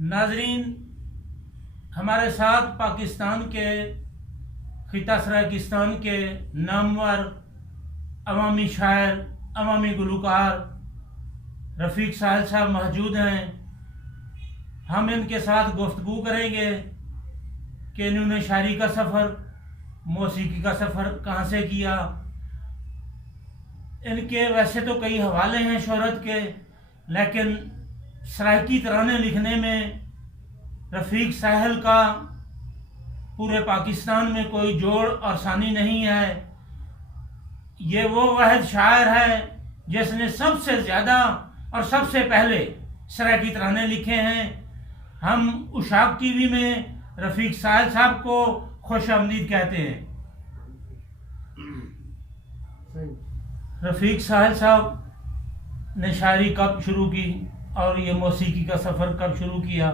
नाजरीन, हमारे साथ पाकिस्तान के खिता सराकिस्तान के नामवर अवामी शायर, अवामी गुलकार रफ़ीक साहिल साहब मौजूद हैं। हम इनके साथ गुफ्तगू करेंगे कि इन्होंने शायरी का सफ़र, मौसीकी का सफ़र कहाँ से किया। इनके वैसे तो कई हवाले हैं शोहरत के, लेकिन सराइकी तराने लिखने में रफ़ीक साहिल का पूरे पाकिस्तान में कोई जोड़ और सानी नहीं है। ये वो वाहिद शायर है जिसने सबसे ज़्यादा और सबसे पहले सराइकी तराने लिखे हैं। हम उशाक टीवी में रफ़ीक साहिल साहब को खुश आमदीद कहते हैं। रफ़ीक साहिल साहब ने शायरी कब शुरू की और ये मौसीकी का सफ़र कब शुरू किया,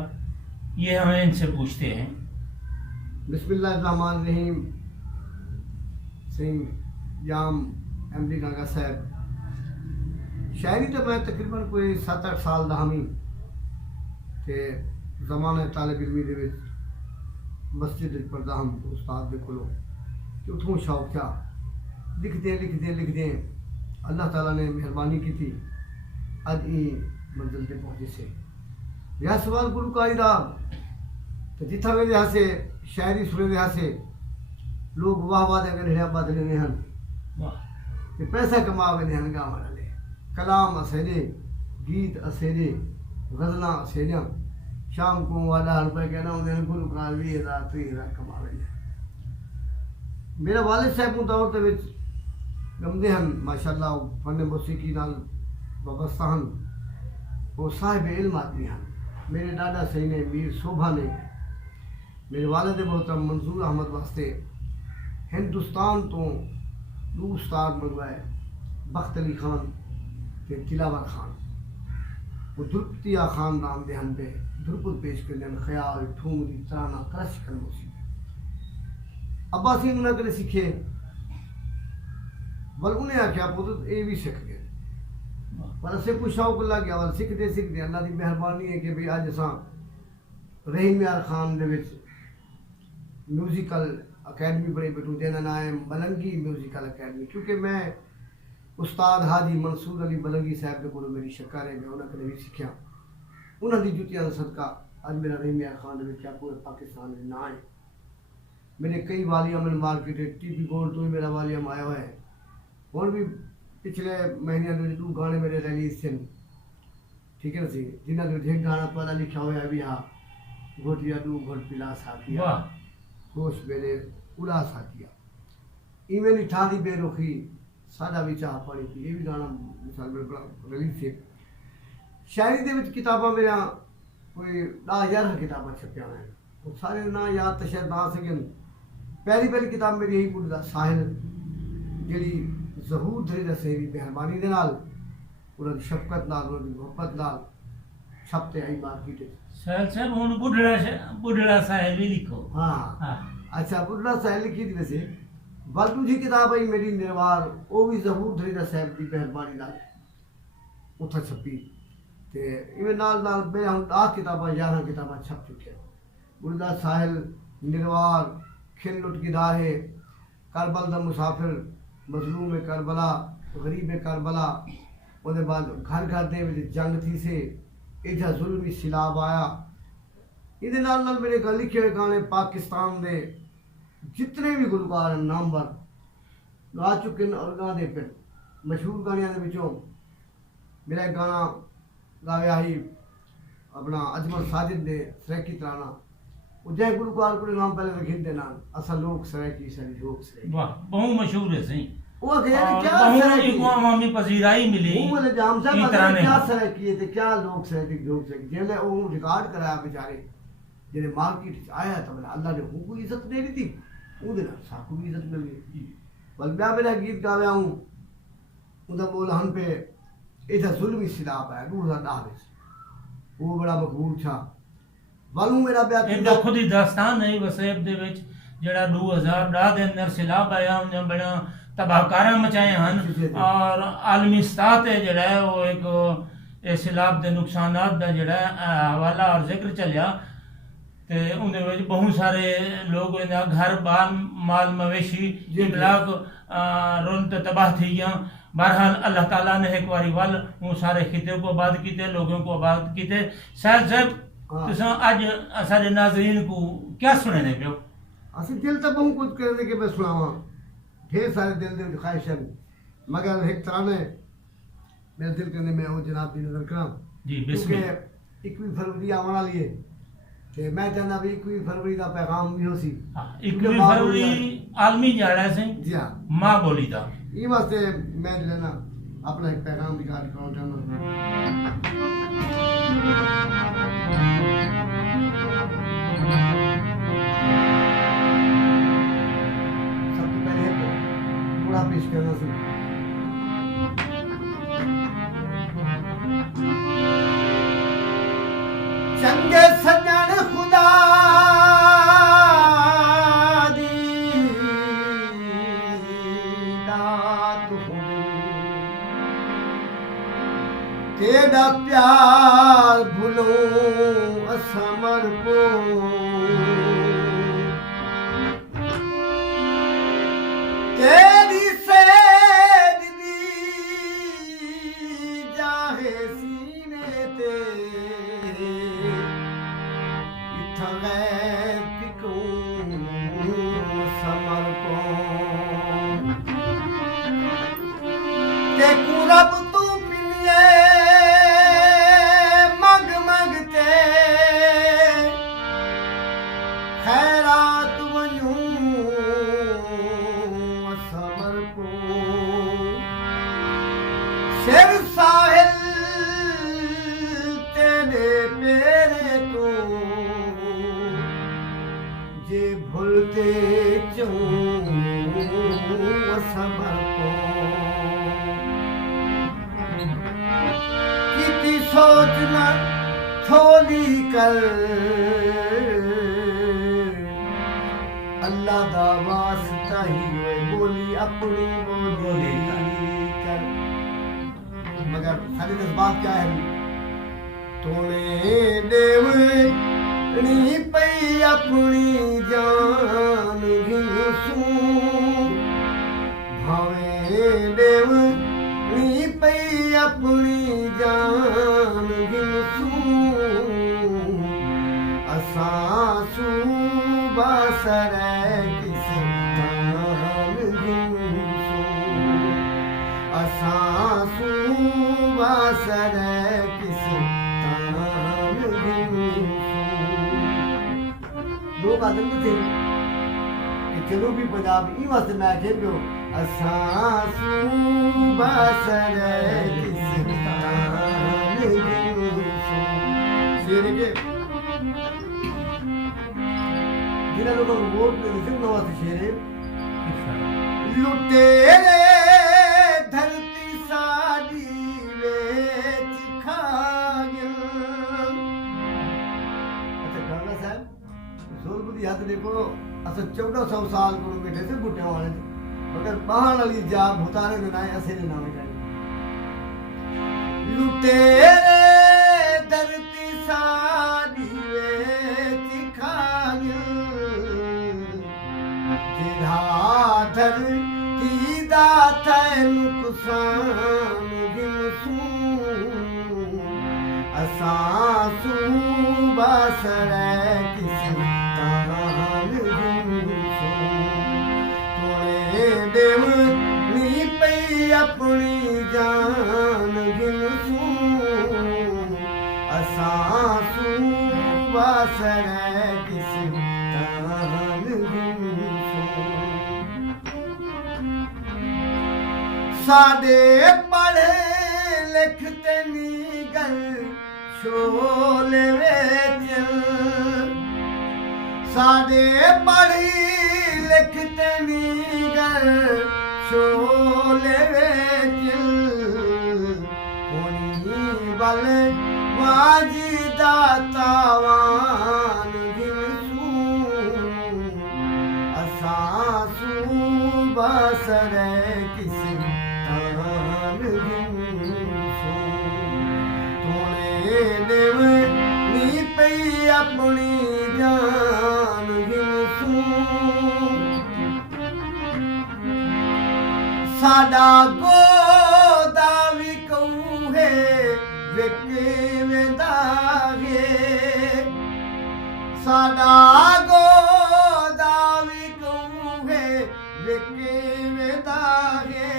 ये हमें इनसे पूछते हैं। बिस्मिल्लाहिर्रहमानिर्रहीम। सिंह जाम अमेरिका का साहब, शायरी तो मैं तकरीबन कोई 7-8 साल दा हमी ते ज़माने तालिब इल्मी दे विच मस्जिद विच पढ़दा हम उस्ताद दे कोलों ते उत्थों शौक था लिखदे अल्लाह ताला ने मेहरबानी की थी अज ई मंजिल ते पहुंचे से। यह सवाल गुलकारी दा तो जिथा मेरे यहाँ से शायरी सुने यहाँ से लोग वाह वाह अगर हिड़ा बदले ने हन ते पैसा कमावे ने हन गाँव वाले कलाम असेरे गीत असेरे गज़ला असेरे शाम को वाला रुपये कहना उन्हें गुलकार 20,000-30,000 कमावे ने। मेरा वालिद साहब को दौर ते विच गमदे हन माशाअल्लाह फन मौसीकी नाल वाबस्ता हन, वो साहिब इल्म आदमी हन। मेरे दादा सही ने मीर शोभा ने मेरे वालिद मोहतरम मंसूर अहमद वास्ते हिंदुस्तान तो दो उस्ताद मंगवाए, बख्त अली खान ते तिलावर खान। वो दुर्पतिया खानदान दे हन पे दुर्पत पेश करने ख्याल ठूमरी तराना क्लासिकल मौसीकी अब्बासी उन्हें कदे सीखे बल उन्हें आख्या पुत ये भी सीख गए पर असें कोई शौक लग गया। वल सीखते अल्लाह की मेहरबानी है कि भाई अज असां रहीम यार खान दे विच म्यूजिकल अकेडमी बड़ी बैठू जिन्हें नाम है बलंगी म्यूजिकल अकेडमी, क्योंकि मैं उस्ताद हाजी मंसूर अली बलंगी साहब के कोलों मेरी शक्कर है, मैं उन्होंने भी सीखा। उन्होंने जुतियां का सदका अज मेरा रहीम यार खान दे क्या पूरे पाकिस्तान में ना है। मेरे कई वालिया मैंने मार्केट टीपी गोल्ड तो ही मेरा वालिया आया हुआ है। और भी पिछले महीने में 2 गाने मेरे रिलीज थे, ठीक है ना सी, जिन्होंने एक गाना पहला लिखा हुआ है भी हाँ घोटिया 2 घोट पिला साथिया होश मेरे उड़ा साथिया इवें ठा दी बेरुखी सादा भी चाह पानी पी, ये भी गाना मिसाल मेरे बड़ा रिलीज थे। शायरी दे विच किताबां मेरा कोई 10,000 किताबां छपिया हैं, वो सारे ना याद तो शायद ना सकें। पहली किताब मेरी यही बुढ़ा साहिल जी जहूर धरी दसेरी मेहरबानी दे नाल उन्होंने शफकत नाल उन्होंने मोहब्बत नाल छपते आई मार्केट। साहिल साहब हुण बुढ़ड़ा साहिल भी लिखो। हाँ अच्छा, बुढ़ड़ा साहिल लिखी थी वैसे। बल दूजी किताब आई मेरी निर्वार, वो भी जहूर धरी साहब की मेहरबानी नाल उत्थे छपी ते इवें नाल मैं हुण 10 किताबां 11 किताबां छप चुकी। बुढ़ड़ा साहिल, निर्वार, खिल लुट की राहे, करबल दा मुसाफिर, मजलूम करबला, गरीब करबला, उसके बाद घर घर दे जंग थी से इजा जुल्मी सिलाब आया। इहदे नाल नाल मेरे गल लिखे हुए गाने पाकिस्तान दे जितने भी गुलकार नामवर गा चुके हैं और गा दे पे मशहूर गानियां दे विचों मेरा एक गाना गाया ही अपना अजमल साजिद दे सराइकी तराना, जय गुलकार को नाम पहले रखे दे नाम असल लोग सराइकी सरी लोग सराइकी। वाह, बहुत मशहूर है सही। वो क्या सराइकी को अवामी पजीराई मिली। वो बोले जाम साहब क्या सराइकी है ते क्या लोग सराइकी जेले वो रिकॉर्ड कराया बेचारे जेने मार्केट आया तो बोला अल्लाह ने उनको इज्जत दे दी थी, उहदे नाल साकू भी इज्जत मिल गई। बल मैं मेरा गीत गाया हूं उदा बोल हम पे इधर जुल्मी सिलाब है 2010 में, वो बड़ा मकबूल था। वालू मेरा ब्याह एक खुद ही दास्तान है वसेब दे विच जेड़ा 2010 दे अंदर सिलाब आया उन्हें बड़ा तबाहकारा मचाए हन और आलमी सतह ते जेड़ा है वो ਤੇ ਸੈਲਾਬ ਦੇ ਨੁਕਸਾਨਾਤ ਦਾ ਜਿਹੜਾ ਹਵਾਲਾ ਔਰ ਜ਼ਿਕਰ ਚੱਲਿਆ ਤੇ ਉਹਦੇ ਵਿੱਚ ਬਹੁਤ ਸਾਰੇ ਲੋਕ ਇਹਦਾ ਘਰ ਬਾਰ ਮਾਲ ਮਵੇਸ਼ੀ ਇਮਲਾਕ रुन तो तबाह थी गया। बहरहाल अल्लाह ताला ने एक बारी वल वो सारे खिते को आबाद किते, लोगों को आबाद किते। शायद साहब तुसा आज सारे नाजरीन को क्या सुने ने पियो? असि दिल तो बहुत कुछ करने के मैं सुनावा, ढेर सारे दिल दे ख्वाहिशां, मगर एक तरह ने मेरे दिल करने में वो जनाब की नजर करा जी बिस्मिल्लाह। 21 फरवरी आने वाली है ते मैं चाहना भी 21 फरवरी का पैगाम भी हो सी। 21 फरवरी आलमी दिहाड़ा से जी हाँ माँ बोली था, ये वास्ते मैं जो है ना अपना एक पैगाम रिकॉर्ड करना चाहना। सबसे पहले पूरा पेश करना सी। चंगे सजन खुदा तेरा प्यार भूलो असमर को, तेरी सेज दी जाहे सीने ते इत्था गैर पिको समर को, ते कुरब तू पिनिए खैरात वयूं समर को, सिर साहिल तेरे पेरे को जे भूलते चूं समर को, किती सोचना थोड़ी कर अल्लाह दा वास्ता ही होए, बोली अपनी बोली कर। मगर सारे जज्बात क्या है? तोने देवनी पई अपनी जान घिसू, भावे देवनी पई अपनी जान घिसू, असां बासर किस तान घिसू, असां बासर किस तान घिसू। लोग आदम थे कि चलो भी पंजाब ई वास्ते मैं आखे पियो, असां बासर किस तान घिसू। शेर के जिन्हें लोगों को वोट देने से नवा से शेर है, लुटेरे धरती साड़ी वेच खा गया। अच्छा कहना साहब जोरबुदी हाथ देखो, असल 1400 साल को बैठे थे बूटे वाले, मगर पहाड़ वाली जाब भूताने ने नाए ऐसे ने नाम चाहिए। लुटेरे धरती साड़ी वेच खा गया, धरती दाता नुकसान घिसू, असां बासर किस तान घिसू, तोड़े देवनी पई अपनी जान घिसू, असां बासर किस तान घिसू। साडे पढ़े लिखते नी गल शोले विच, साडे पढ़ी लिखते नी गल शोले विच, होनी बल वाजिदा तावान घिसू, असां बासर किस तान घिसू, अपनी जान गिनसूं साडा गोदा भी कहूँ है विक वेंदा है साडा गोदा भी कहूँ है विक वेंदा है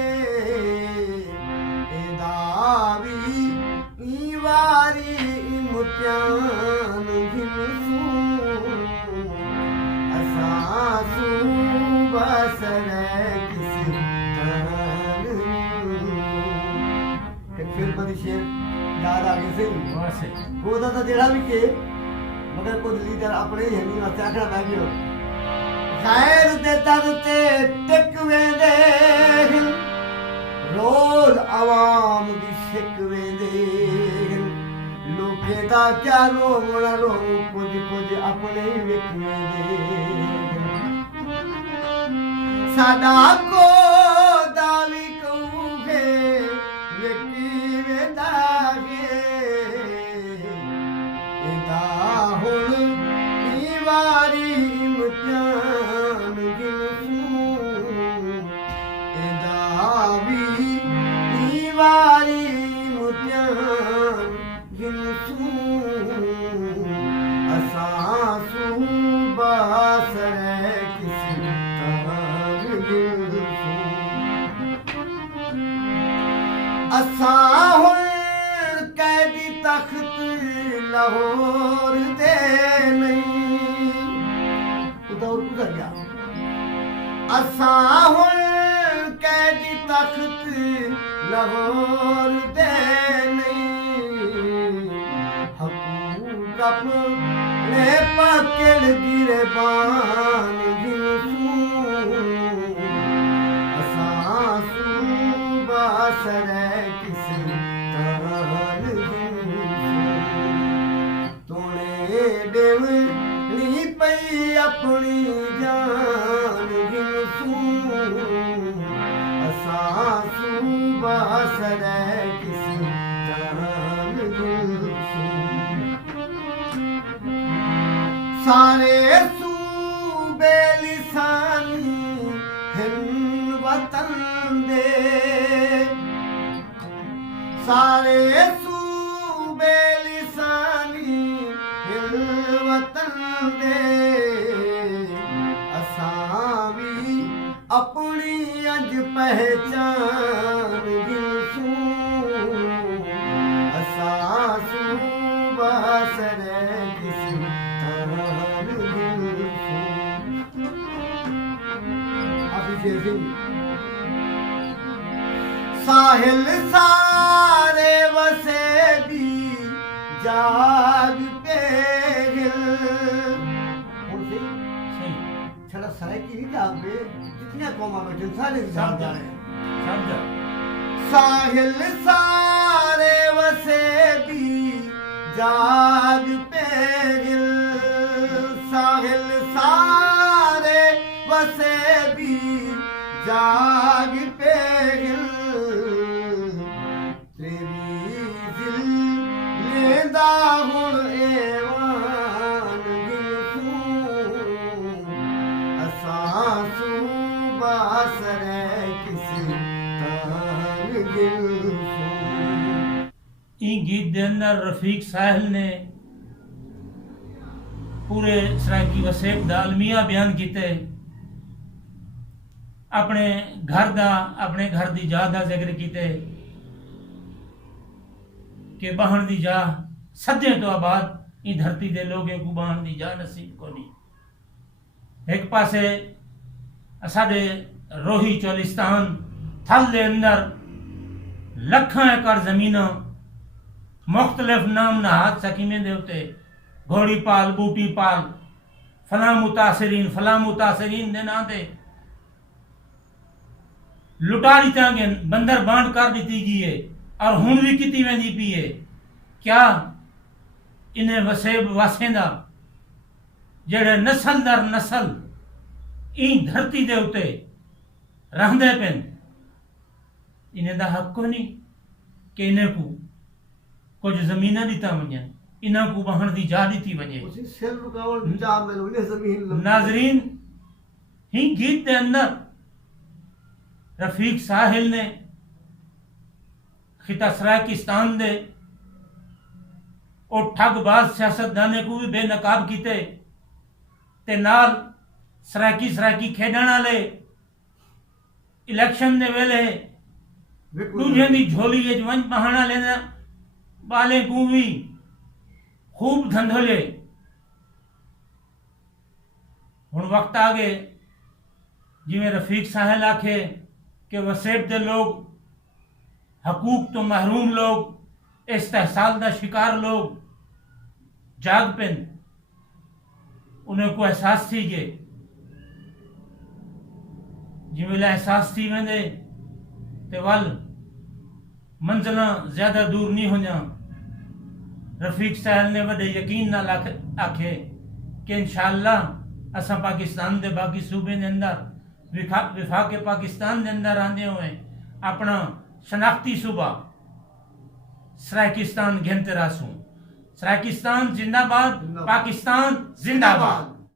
एदा भी ई वारी इम्तिहान गिनसूं असां सूबस किसी फिर बड़ी शेर याद आ गई सही बस गोदा तो जेड़ा भी के मगर कुछ लीडर अपने ही नहीं वास्ते आखना पै गयो खैर दे दर ते टिक वेंदे रोल आवाम दी सिक वेंदे लोकें दा क्या रोवण रो कुछ अपने ही विक वेंदे साडा गोदा भी कहूंगे विकी वेंदा एदा हुण ई वारी इम्तिहान गिनसूं एदा भी ई वारी इम्तिहान गिनसूं असां सूबा सरे किसी तरह गिनसूं असां हुण कैदी तख्त लाहौर दे नहीं उधर गुजर गया असां हुण कैदी तख्त लाहौर दे नहीं हकूक अपने पकड़ गिरबान गिनसूं असां सूबा सरे किसी तरह तोने देवनी पई अपनी जान गिनसूं असां सूबा सरे किसी तरह गिनसूं सारे सूबे लिसानी हिंद वतन दे सारे सूबे लिसानी हिंद वतन दे असां भी अपनी अज पहचान गिनसूं असां सूबा सरे किसी तरह गिनसूं साहिल सारे वसे भी जाग पे छड़ा सराय की नहीं जाग पे जितने कौमा बैठे सारे जाग जा रहे साहिल सारे वसे भी जाग पे साहिल सारे वसे भी जाग पे तेरी दिल लेदा हुण एवान गिनसूं असां सूबा सरे किसी तरह गिनसूं ई गीत दे अंदर रफीक साहिल ने पूरे सराइकी वसेब दा अलमिया बयान कीते अपने घर दी जा दा जिक्र कीते कि बहन दी जा सदे तो आबाद ई धरती दे लोगों को बहन दी जा नसीब कोनी एक पासे साडे रोही चोलिस्तान थल दे अंदर लखां एकड़ जमीन मुख्तलिफ नाम नहात सकीमे दे उते घोड़ी पाल बूटी पाल फलां मुतासिरीन दे नां ते लुटा दी गए बंदर बांट कर दी गई है और हुण भी की वेंदी पी है क्या इन्हें वसेब वासेंदा जेड़े नस्ल दर नस्ल ई धरती दे उते रहंदे पेन इन्हें दा हक को नहीं कि इन्हें को कुछ जमीन दीता वञनि इन्हां को बहण दी जा दी वञे। उसी सिर रुकावण जा में उन्हें जमीन लंबी। नाजरीन, ही गीत के अंदर रफीक साहिल ने खिता सराकिस्तान दे और ठगबाज सियासतदाने को भी बेनकाब कीते ते नाल सराकी खेडण वाले इलेक्शन दे वेले दूजे दी झोली विच वंज बहाना लेना वाले को भी खूब धंधोले। हुण वक्त आ गए जिवें रफीक साहिल आखे कि वसेब दे लोग, हकूक तो महरूम लोग, इस्तेहसाल दा शिकार लोग जाग पिन। उन्हें को एहसास थी कि जिवें एहसास थी वेंदे ते वल मंजिल ज्यादा दूर नहीं होना। रफीक साहिल ने वडे यकीन नाल आखे कि इंशाअल्लाह असां पाकिस्तान दे बाकी सूबे दे अंदर विफाक पाकिस्तान के अंदर आने हुए अपना शनाख्ती सूबा सराकिस्तान घेनते रासूं। सराकिस्तान जिंदाबाद, पाकिस्तान जिंदाबाद।